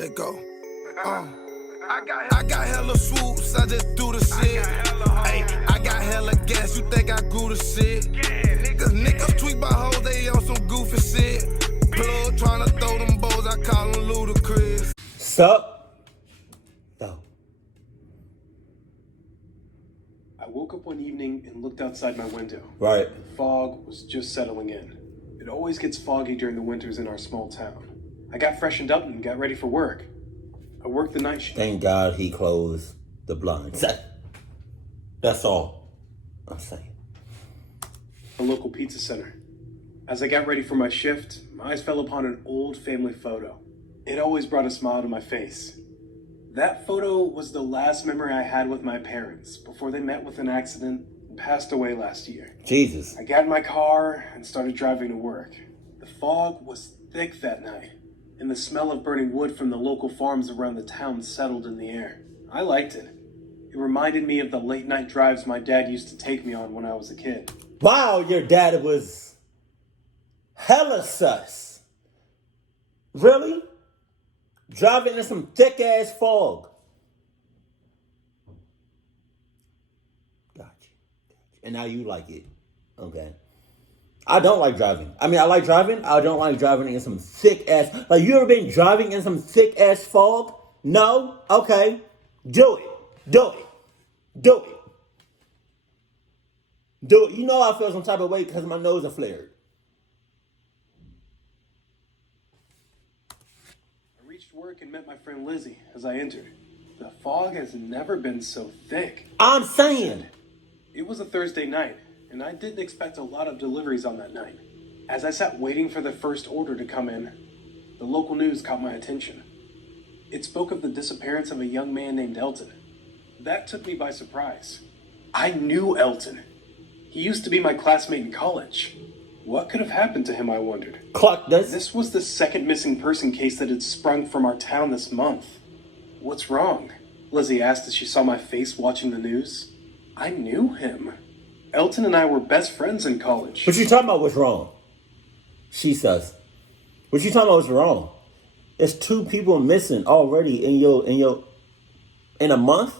Let go. I got hella swoops, I just do the shit. Hey, I got hella gas, you think I grew the shit? Niggas tweak by hoes, they on some goofy shit. Plug tryna throw them bows, I call them ludicrous. Sup? Though. I woke up one evening and looked outside my window. Right. The fog was just settling in. It always gets foggy during the winters in our small town. I got freshened up and got ready for work. I worked the night shift. Thank God he closed the blinds. That's all I'm saying. A local pizza center. As I got ready for my shift, my eyes fell upon an old family photo. It always brought a smile to my face. That photo was the last memory I had with my parents before they met with an accident and passed away last year. Jesus. I got in my car and started driving to work. The fog was thick that night, and the smell of burning wood from the local farms around the town settled in the air. I liked it. It reminded me of the late night drives my dad used to take me on when I was a kid. Wow, your dad was hella sus. Really? Driving in some thick ass fog. Gotcha. And now you like it. Okay. I don't like driving. I mean, I like driving. I don't like driving in some thick ass. Like, you ever been driving in some thick ass fog? No? Okay. Do it. Do it. Do it. Do it. You know I feel some type of way because my nose is flared. I reached work and met my friend Lizzie as I entered. The fog has never been so thick. I'm saying. It was a Thursday night, and I didn't expect a lot of deliveries on that night. As I sat waiting for the first order to come in, the local news caught my attention. It spoke of the disappearance of a young man named Elton. That took me by surprise. I knew Elton. He used to be my classmate in college. What could have happened to him, I wondered. Clock this. This was the second missing person case that had sprung from our town this month. What's wrong? Lizzie asked as she saw my face watching the news. I knew him. Elton and I were best friends in college. What you talking about was wrong? She says. What you talking about was wrong? There's 2 people missing already in a month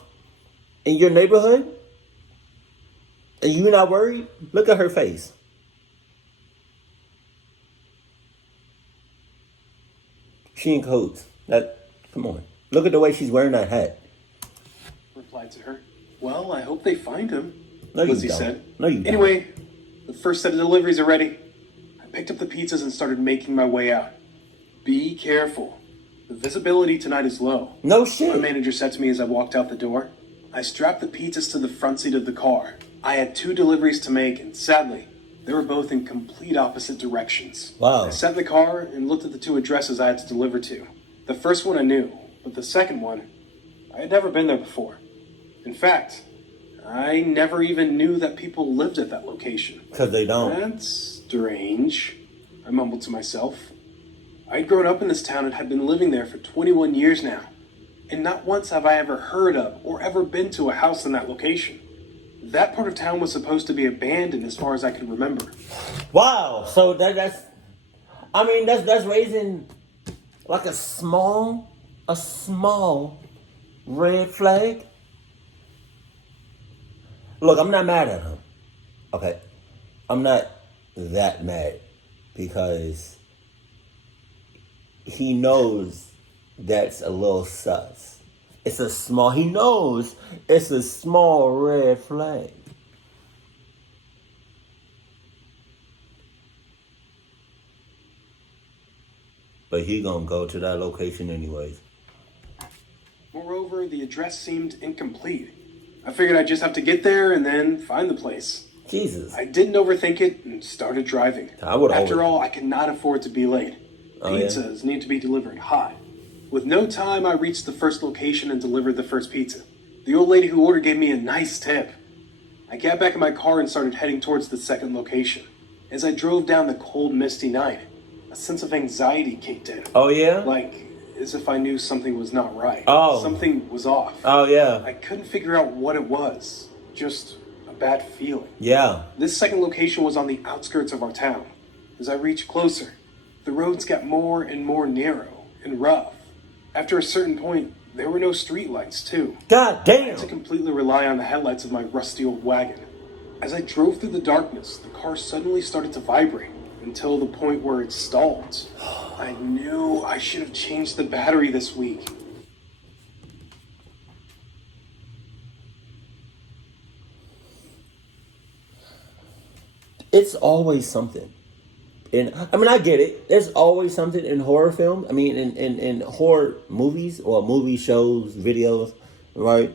in your neighborhood, and you not worried? Look at her face. She in codes. Come on. Look at the way she's wearing that hat. Replied to her. Well, I hope they find him. No, you Lizzie don't. said. No, you don't. Anyway, the first set of deliveries are ready. I picked up the pizzas and started making my way out. Be careful. The visibility tonight is low. No shit. My manager said to me as I walked out the door. I strapped the pizzas to the front seat of the car. I had 2 deliveries to make, and sadly, they were both in complete opposite directions. Wow. I sat in the car and looked at the 2 addresses I had to deliver to. The first one I knew, but the second one, I had never been there before. In fact, I never even knew that people lived at that location. Because they don't. That's strange, I mumbled to myself. I'd grown up in this town and had been living there for 21 years now. And not once have I ever heard of or ever been to a house in that location. That part of town was supposed to be abandoned as far as I can remember. Wow. So that's raising like a small red flag. Look, I'm not mad at him. Okay. I'm not that mad because he knows that's a little sus. He knows it's a small red flag. But he gonna go to that location anyways. Moreover, the address seemed incomplete. I figured I'd just have to get there and then find the place. Jesus. I didn't overthink it and started driving. After all, I could not afford to be late. Pizzas need to be delivered hot. With no time, I reached the first location and delivered the first pizza. The old lady who ordered gave me a nice tip. I got back in my car and started heading towards the second location. As I drove down the cold, misty night, a sense of anxiety kicked in. Oh, yeah? Like, as if I knew something was not right. Oh. Something was off. Oh, yeah. I couldn't figure out what it was. Just a bad feeling. Yeah. This second location was on the outskirts of our town. As I reached closer, the roads got more and more narrow and rough. After a certain point, there were no streetlights, too. God I had to damn. completely rely on the headlights of my rusty old wagon. As I drove through the darkness, the car suddenly started to vibrate until the point where it stalled. I knew I should have changed the battery this week. It's always something. And I mean, I get it. There's always something in horror film. I mean, in horror movies or movie shows, videos, right?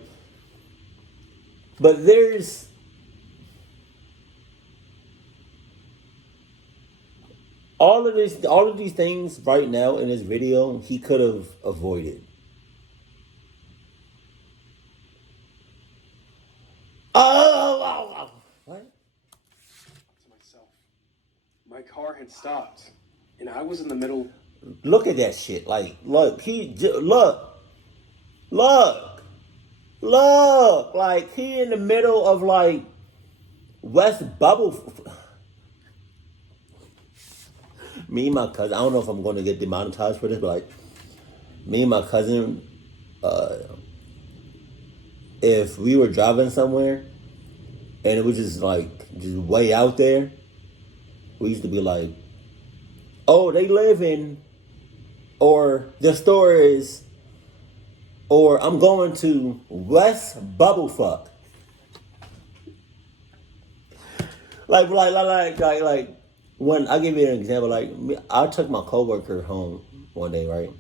But there's all of these things right now in this video he could have avoided. What? To myself, my car had stopped, and I was in the middle. Look at that shit. Like, look, look. Like, he in the middle of, like, West Bubble. Me and my cousin, I don't know if I'm going to get demonetized for this, but, like, me and my cousin, if we were driving somewhere, and it was just, like, just way out there, we used to be like, oh, they live in, or the store is, or I'm going to West Bubblefuck. Like when I give you an example, like I took my coworker home one day, right?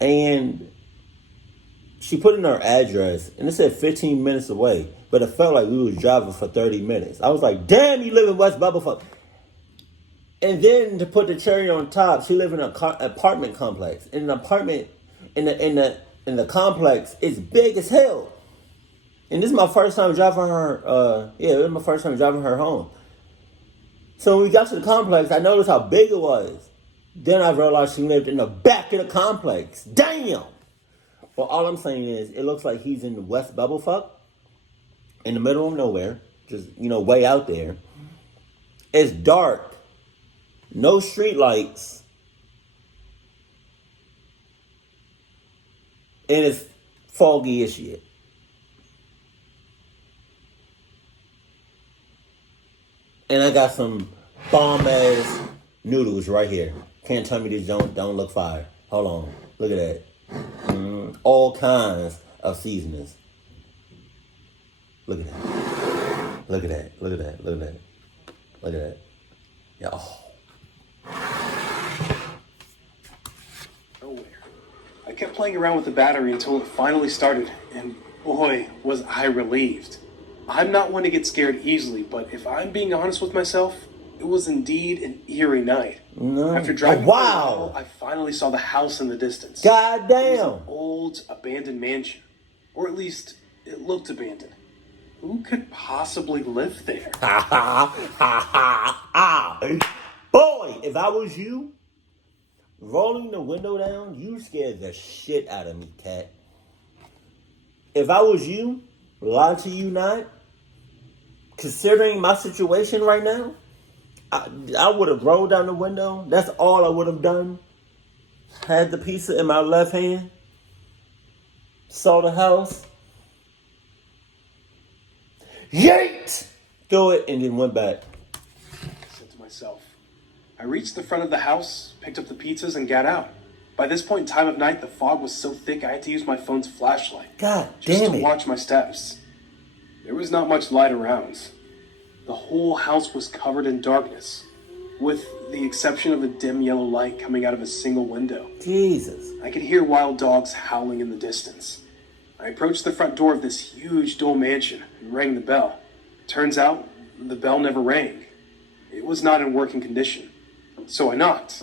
And she put in her address, and it said 15 minutes away, but it felt like we was driving for 30 minutes. I was like, damn, you live in West Bubblefuck. And then to put the cherry on top, she lived in an apartment complex. In an apartment, in the complex, it's big as hell. And this is my first time driving her. It was my first time driving her home. So when we got to the complex, I noticed how big it was. Then I realized she lived in the back of the complex. Damn. Well, all I'm saying is, it looks like he's in West Bubblefuck, in the middle of nowhere, just way out there. It's dark. No street lights. And it's foggy as shit. And I got some bomb ass noodles right here. Can't tell me this don't look fire. Hold on. Look at that. All kinds of seasonings. Look at that. Look at that. Look at that. Look at that. Look at that. Yeah. Oh. Nowhere. I kept playing around with the battery until it finally started, and boy, was I relieved. I'm not one to get scared easily, but if I'm being honest with myself, it was indeed an eerie night. No. After driving Oh, wow. for a while, I finally saw the house in the distance. God It was damn. an old, abandoned mansion. Or at least, it looked abandoned. Who could possibly live there? Ha ha ha ha ha. Boy, if I was you, rolling the window down, you scared the shit out of me, Cat. If I was you, lie to you not, considering my situation right now, I would have rolled down the window. That's all I would have done. Had the pizza in my left hand. Saw the house. Yeet! Threw it and then went back. I said to myself. I reached the front of the house, picked up the pizzas, and got out. By this point in time of night, the fog was so thick I had to use my phone's flashlight. God Just damn to it. watch my steps. There was not much light around. The whole house was covered in darkness, with the exception of a dim yellow light coming out of a single window. Jesus. I could hear wild dogs howling in the distance. I approached the front door of this huge dual mansion and rang the bell. Turns out, the bell never rang. It was not in working condition. So I knocked.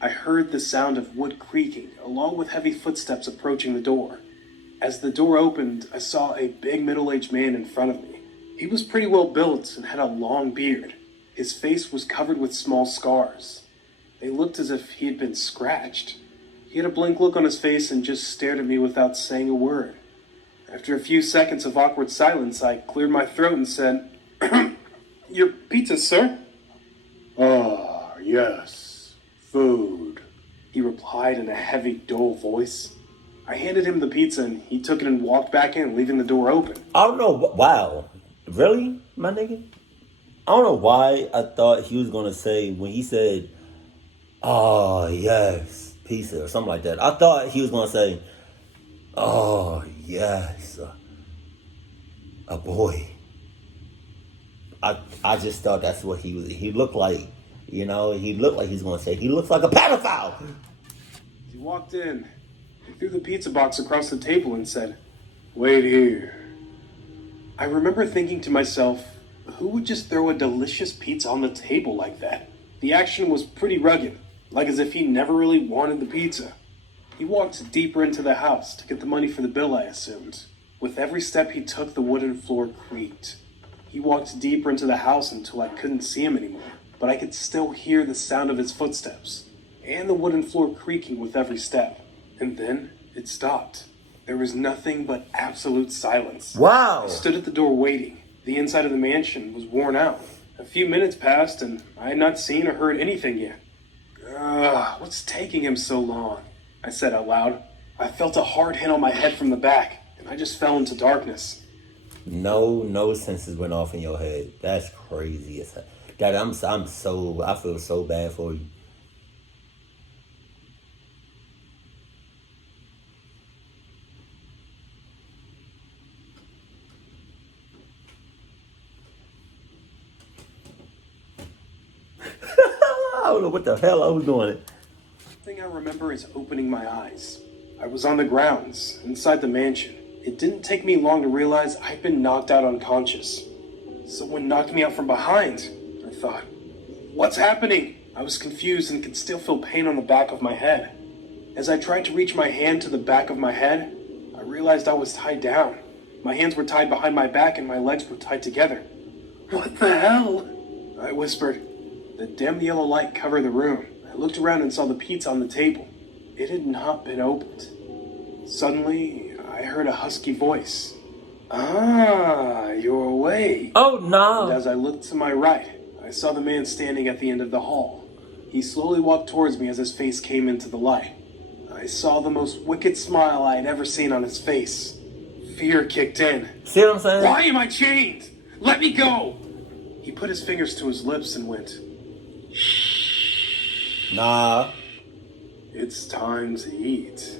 I heard the sound of wood creaking, along with heavy footsteps approaching the door. As the door opened, I saw a big middle-aged man in front of me. He was pretty well built and had a long beard. His face was covered with small scars. They looked as if he had been scratched. He had a blank look on his face and just stared at me without saying a word. After a few seconds of awkward silence, I cleared my throat and said, "Your pizza, sir?" "Ah, yes. Food." he replied in a heavy, dull voice. I handed him the pizza and he took it and walked back in, leaving the door open. I don't know. Wow. Really, my nigga? I don't know why I thought he was going to say, when he said, oh, yes, pizza or something like that. I thought he was going to say, oh, yes, a boy. I just thought that's what he was. He looked like, he looked like he's going to say. He looks like a pedophile. He walked in. He threw the pizza box across the table and said, wait here. I remember thinking to myself, who would just throw a delicious pizza on the table like that? The action was pretty rugged, like as if he never really wanted the pizza. He walked deeper into the house to get the money for the bill, I assumed. With every step he took, the wooden floor creaked. He walked deeper into the house until I couldn't see him anymore, but I could still hear the sound of his footsteps, and the wooden floor creaking with every step. And then it stopped. There was nothing but absolute silence. Wow. I stood at the door waiting. The inside of the mansion was worn out. A few minutes passed, and I had not seen or heard anything yet. What's taking him so long? I said out loud. I felt a hard hit on my head from the back, and I just fell into darkness. No senses went off in your head. That's crazy. Dad, I feel so bad for you. I don't know what the hell I was doing. The thing I remember is opening my eyes. I was on the grounds, inside the mansion. It didn't take me long to realize I'd been knocked out unconscious. Someone knocked me out from behind. I thought, what's happening? I was confused and could still feel pain on the back of my head. As I tried to reach my hand to the back of my head, I realized I was tied down. My hands were tied behind my back and my legs were tied together. What the hell? I whispered. The dim yellow light covered the room. I looked around and saw the pizza on the table. It had not been opened. Suddenly, I heard a husky voice. Ah, you're awake. Oh, no. And as I looked to my right, I saw the man standing at the end of the hall. He slowly walked towards me as his face came into the light. I saw the most wicked smile I had ever seen on his face. Fear kicked in. See what I'm saying? Why am I chained? Let me go! He put his fingers to his lips and went, Nah. It's time to eat,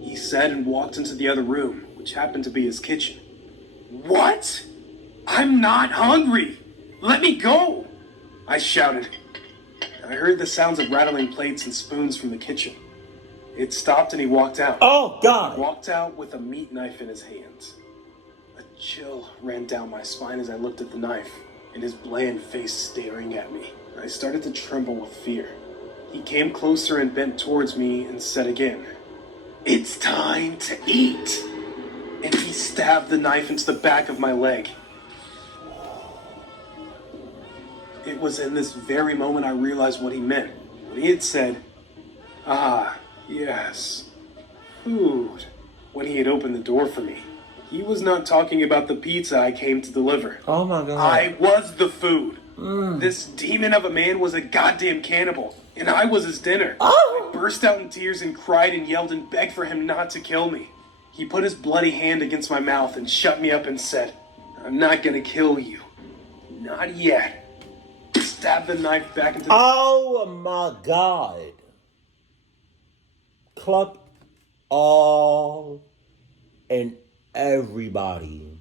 he said and walked into the other room, which happened to be his kitchen. What? I'm not hungry! Let me go! I shouted. I heard the sounds of rattling plates and spoons from the kitchen. It stopped and he walked out. Oh, God. He walked out with a meat knife in his hands. A chill ran down my spine as I looked at the knife and his bland face staring at me. I started to tremble with fear. He came closer and bent towards me and said again, It's time to eat! And he stabbed the knife into the back of my leg. It was in this very moment I realized what he meant. When he had said, ah, yes, food, when he had opened the door for me. He was not talking about the pizza I came to deliver. Oh, my God. I was the food. This demon of a man was a goddamn cannibal, and I was his dinner. Oh. I burst out in tears and cried and yelled and begged for him not to kill me. He put his bloody hand against my mouth and shut me up and said, I'm not gonna kill you. Not yet. Stabbed the knife back into the... Oh, my God. Cluck all and everybody.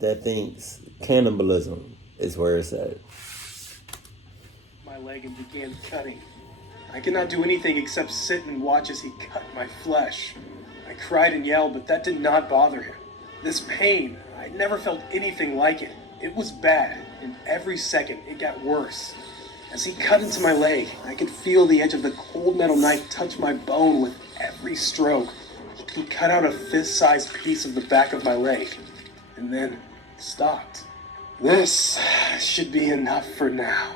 That thinks cannibalism is where it's at. My leg and began cutting. I could not do anything except sit and watch as he cut my flesh. I cried and yelled, but that did not bother him. This pain, I never felt anything like it. It was bad, and every second it got worse. As he cut into my leg, I could feel the edge of the cold metal knife touch my bone with every stroke. He cut out a fist-sized piece of the back of my leg, and then stopped. This should be enough for now,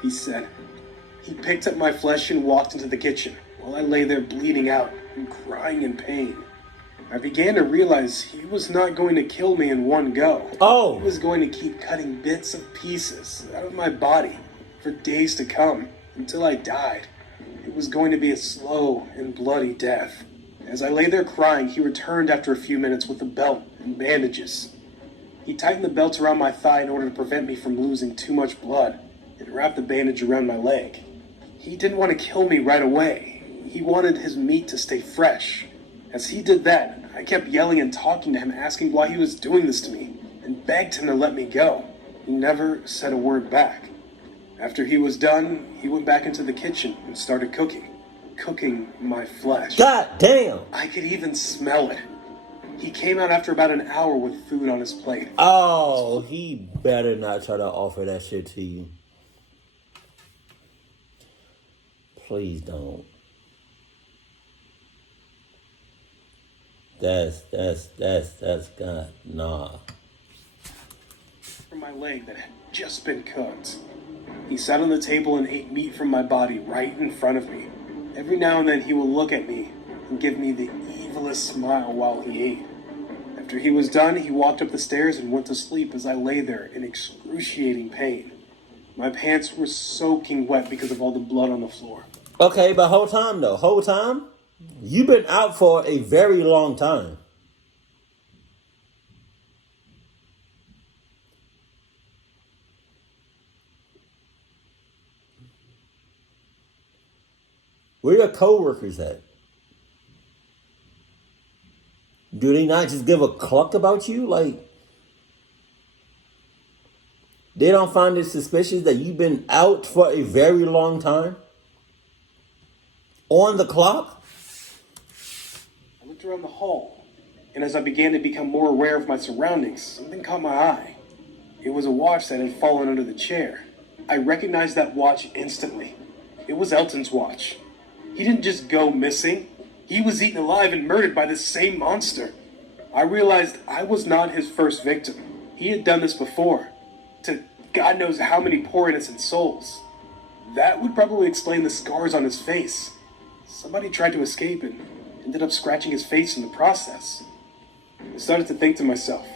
he said. He picked up my flesh and walked into the kitchen while I lay there bleeding out and crying in pain. I began to realize he was not going to kill me in one go. Oh. He was going to keep cutting bits of pieces out of my body for days to come until I died. It was going to be a slow and bloody death. As I lay there crying, he returned after a few minutes with a belt and bandages. He tightened the belt around my thigh in order to prevent me from losing too much blood and wrapped the bandage around my leg. He didn't want to kill me right away. He wanted his meat to stay fresh. As he did that, I kept yelling and talking to him, asking why he was doing this to me, and begged him to let me go. He never said a word back. After he was done, he went back into the kitchen and started cooking my flesh. God damn. I could even smell it. He came out after about an hour with food on his plate. Oh, he better not try to offer that shit to you. Please don't. That's God, nah. From my leg that had just been cooked. He sat on the table and ate meat from my body right in front of me. Every now and then he would look at me and give me the evilest smile while he ate. After he was done, he walked up the stairs and went to sleep as I lay there in excruciating pain. My pants were soaking wet because of all the blood on the floor. Okay, but whole time, you've been out for a very long time. Where your coworkers at? Do they not just give a cluck about you? Like, they don't find it suspicious that you've been out for a very long time? On the clock? I looked around the hall, and as I began to become more aware of my surroundings, something caught my eye. It was a watch that had fallen under the chair. I recognized that watch instantly. It was Elton's watch. He didn't just go missing. He was eaten alive and murdered by this same monster. I realized I was not his first victim. He had done this before, to God knows how many poor innocent souls. That would probably explain the scars on his face. Somebody tried to escape and ended up scratching his face in the process. I started to think to myself,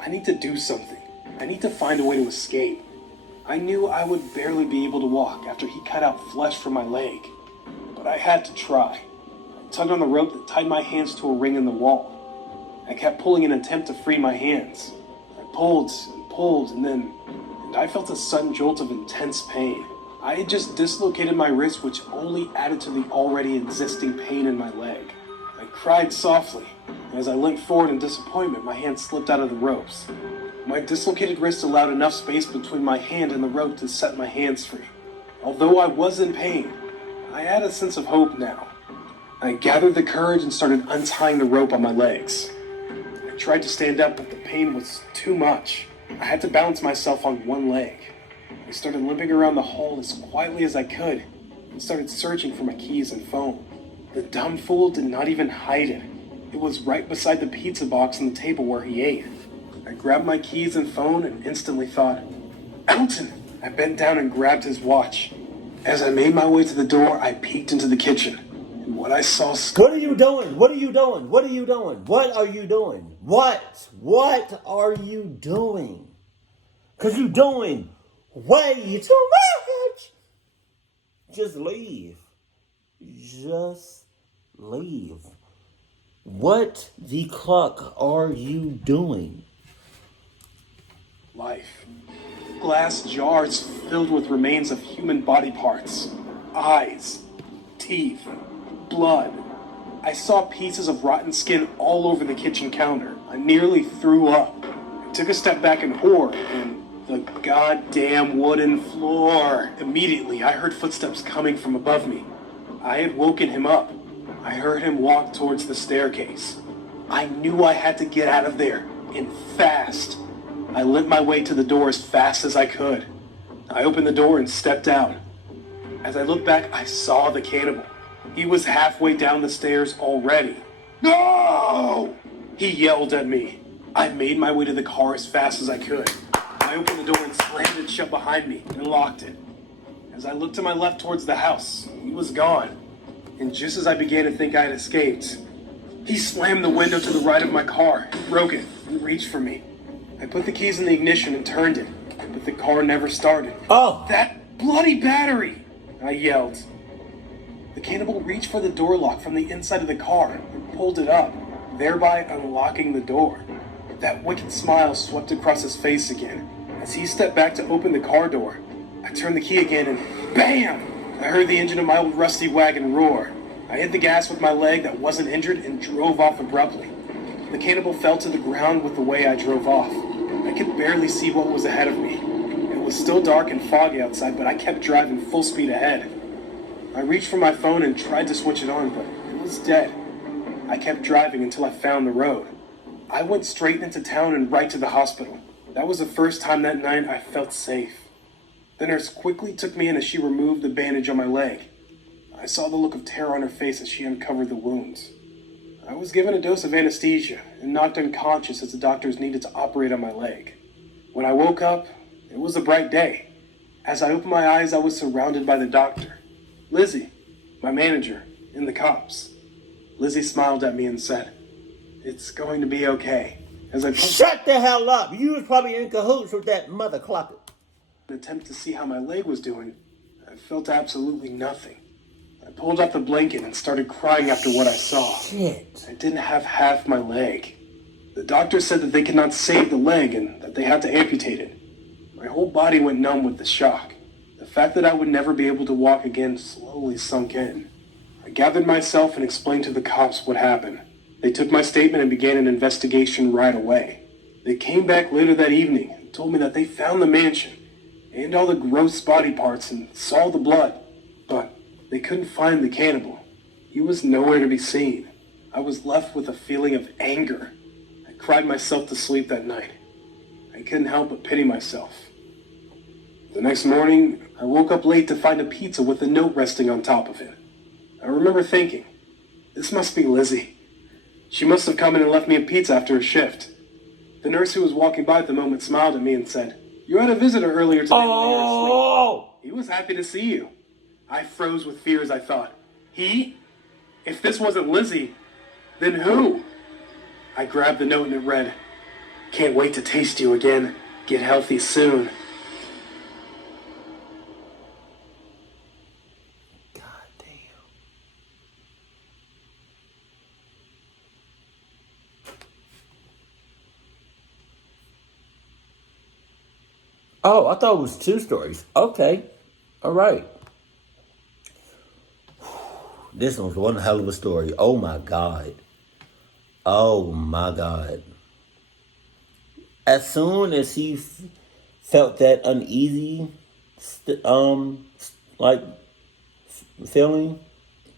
I need to do something. I need to find a way to escape. I knew I would barely be able to walk after he cut out flesh from my leg, but I had to try. I tugged on the rope that tied my hands to a ring in the wall. I kept pulling in an attempt to free my hands. I pulled and pulled, and I felt a sudden jolt of intense pain. I had just dislocated my wrist, which only added to the already existing pain in my leg. I cried softly. As I limped forward in disappointment, my hand slipped out of the ropes. My dislocated wrist allowed enough space between my hand and the rope to set my hands free. Although I was in pain, I had a sense of hope now. I gathered the courage and started untying the rope on my legs. I tried to stand up, but the pain was too much. I had to balance myself on one leg. I started limping around the hall as quietly as I could and started searching for my keys and phone. The dumb fool did not even hide it. It was right beside the pizza box on the table where he ate. I grabbed my keys and phone and instantly thought, Elton! I bent down and grabbed his watch. As I made my way to the door, I peeked into the kitchen. And what I saw... What are you doing? What are you doing? What are you doing? What are you doing? What are you doing? Because you're doing way too much. Just leave. Just leave. What the cluck are you doing? Life. Glass jars filled with remains of human body parts. Eyes. Teeth. Blood. I saw pieces of rotten skin all over the kitchen counter. I nearly threw up. I took a step back in horror and the goddamn wooden floor. Immediately, I heard footsteps coming from above me. I had woken him up. I heard him walk towards the staircase. I knew I had to get out of there, and fast. I limped my way to the door as fast as I could. I opened the door and stepped out. As I looked back, I saw the cannibal. He was halfway down the stairs already. No! He yelled at me. I made my way to the car as fast as I could. I opened the door and slammed it shut behind me and locked it. As I looked to my left towards the house, he was gone. And just as I began to think I had escaped, He slammed the window to the right of my car, broke it, and reached for me. I put the keys in the ignition and turned it, but the car never started. Oh! That bloody battery! I yelled. The cannibal reached for the door lock from the inside of the car and pulled it up, thereby unlocking the door. That wicked smile swept across his face again. As he stepped back to open the car door, I turned the key again and BAM! I heard the engine of my old rusty wagon roar. I hit the gas with my leg that wasn't injured and drove off abruptly. The cannibal fell to the ground with the way I drove off. I could barely see what was ahead of me. It was still dark and foggy outside, but I kept driving full speed ahead. I reached for my phone and tried to switch it on, but it was dead. I kept driving until I found the road. I went straight into town and right to the hospital. That was the first time that night I felt safe. The nurse quickly took me in as she removed the bandage on my leg. I saw the look of terror on her face as she uncovered the wounds. I was given a dose of anesthesia and knocked unconscious as the doctors needed to operate on my leg. When I woke up, it was a bright day. As I opened my eyes, I was surrounded by the doctor, Lizzie, my manager, and the cops. Lizzie smiled at me and said, "It's going to be okay." As I Shut the hell up! You was probably in cahoots with that mother clucker. an attempt to see how my leg was doing, I felt absolutely nothing. I pulled out the blanket and started crying after what I saw. Shit. I didn't have half my leg. The doctor said that they could not save the leg and that they had to amputate it. My whole body went numb with the shock. The fact that I would never be able to walk again slowly sunk in. I gathered myself and explained to the cops what happened. They took my statement and began an investigation right away. They came back later that evening and told me that they found the mansion and all the gross body parts and saw the blood, but they couldn't find the cannibal. He was nowhere to be seen. I was left with a feeling of anger. I cried myself to sleep that night. I couldn't help but pity myself. The next morning, I woke up late to find a pizza with a note resting on top of it. I remember thinking, this must be Lizzie. She must have come in and left me a pizza after a shift. The nurse who was walking by at the moment smiled at me and said, "You had a visitor earlier today when you were asleep. Oh! He was happy to see you." I froze with fear as I thought, he? If this wasn't Lizzie, then who? I grabbed the note and it read, "Can't wait to taste you again. Get healthy soon." God damn. Oh, I thought it was 2 stories. Okay. All right. This was one hell of a story. Oh my God. Oh my God. As soon as he felt that uneasy, feeling,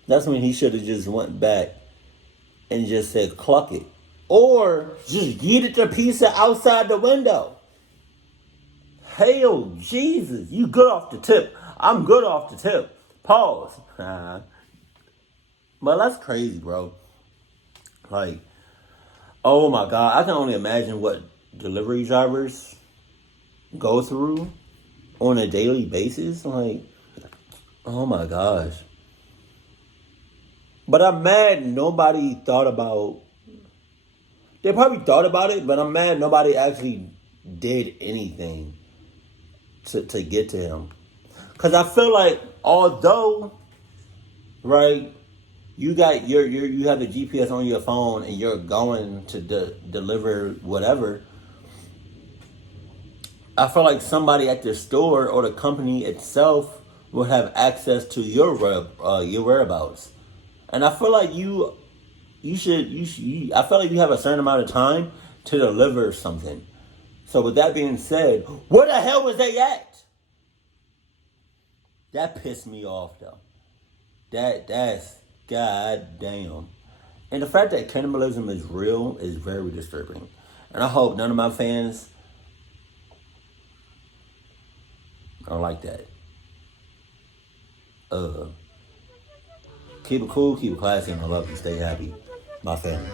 that's when he should have just went back and just said, "Cluck it," or just yeeted the pizza outside the window. Hail Jesus! You good off the tip. I'm good off the tip. Pause. But that's crazy, bro. Like, oh my God. I can only imagine what delivery drivers go through on a daily basis. Like, oh my gosh. But I'm mad nobody thought about... They probably thought about it, but I'm mad nobody actually did anything to get to him. Because I feel like, although, right... You got you have the GPS on your phone and you're going to deliver whatever. I feel like somebody at the store or the company itself would have access to your whereabouts, and I feel like you should. I feel like you have a certain amount of time to deliver something. So with that being said, where the hell was they at? That pissed me off though. That's God damn. And the fact that cannibalism is real is very disturbing. And I hope none of my fans are like that. Keep it cool, keep it classy, and I love you. Stay happy. My family.